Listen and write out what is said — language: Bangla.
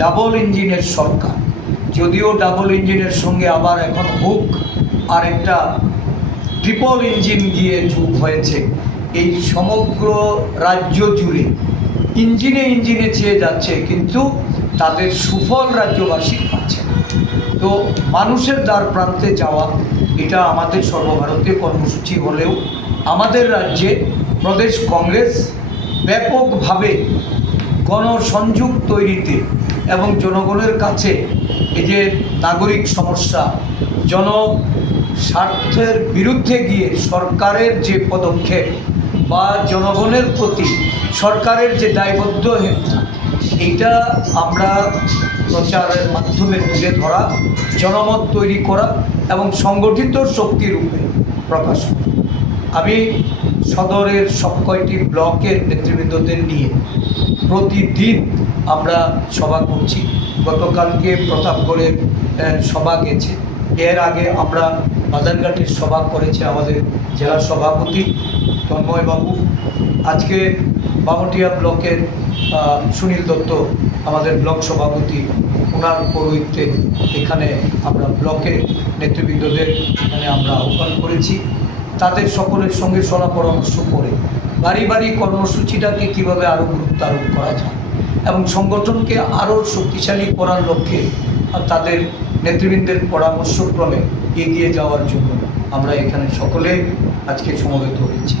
ডাবল ইঞ্জিনের সরকার, যদিও ডাবল ইঞ্জিনের সঙ্গে আবার এখন হুক আর একটা ট্রিপল ইঞ্জিন গিয়ে যোগ হয়েছে। এই সমগ্র রাজ্য জুড়ে ইঞ্জিনে ইঞ্জিনে চেয়ে যাচ্ছে, কিন্তু তাদের সুফল রাজ্যবাসী পাচ্ছে না। তো মানুষের দ্বার প্রান্তে যাওয়া এটা আমাদের সর্বভারতীয় কর্মসূচি হলেও আমাদের রাজ্যে প্রদেশ কংগ্রেস ব্যাপকভাবে গণসংযোগ তৈরিতে এবং জনগণের কাছে এই যে নাগরিক সমস্যা, জনস্বার্থের বিরুদ্ধে গিয়ে সরকারের যে পদক্ষেপ বা জনগণের প্রতি সরকারের যে দায়বদ্ধতা, এইটা আমরা প্রচারের মাধ্যমে তুলে ধরা, জনমত তৈরি করা এবং সংগঠিত শক্তিরূপে প্রকাশ করা। আমি সদরের সব কয়টি ব্লকের নেতৃবৃন্দদের নিয়ে প্রতিদিন আমরা সভা করছি। গতকালকে প্রতাপগড়ের সভা গেছে, এর আগে আমরা বাজারঘাটের সভা করেছে আমাদের জেলা সভাপতি তন্ময়বাবু। আজকে বামটিয়া ব্লকের সুনীল দত্ত আমাদের ব্লক সভাপতি, ওনার পৌরোহিত্যে এখানে আমরা ব্লকের নেতৃবৃন্দদের এখানে আমরা আহ্বান করেছি। তাদের সকলের সঙ্গে সলা পরামর্শ করে বাড়ি বাড়ি কর্মসূচিটাকে কীভাবে আরও গুরুত্ব আরোপ করা যায় এবং সংগঠনকে আরও শক্তিশালী করার লক্ষ্যে তাদের নেতৃবৃন্দের পরামর্শক্রমে এগিয়ে যাওয়ার জন্য আমরা এখানে সকলে আজকে সমবেত হয়েছি।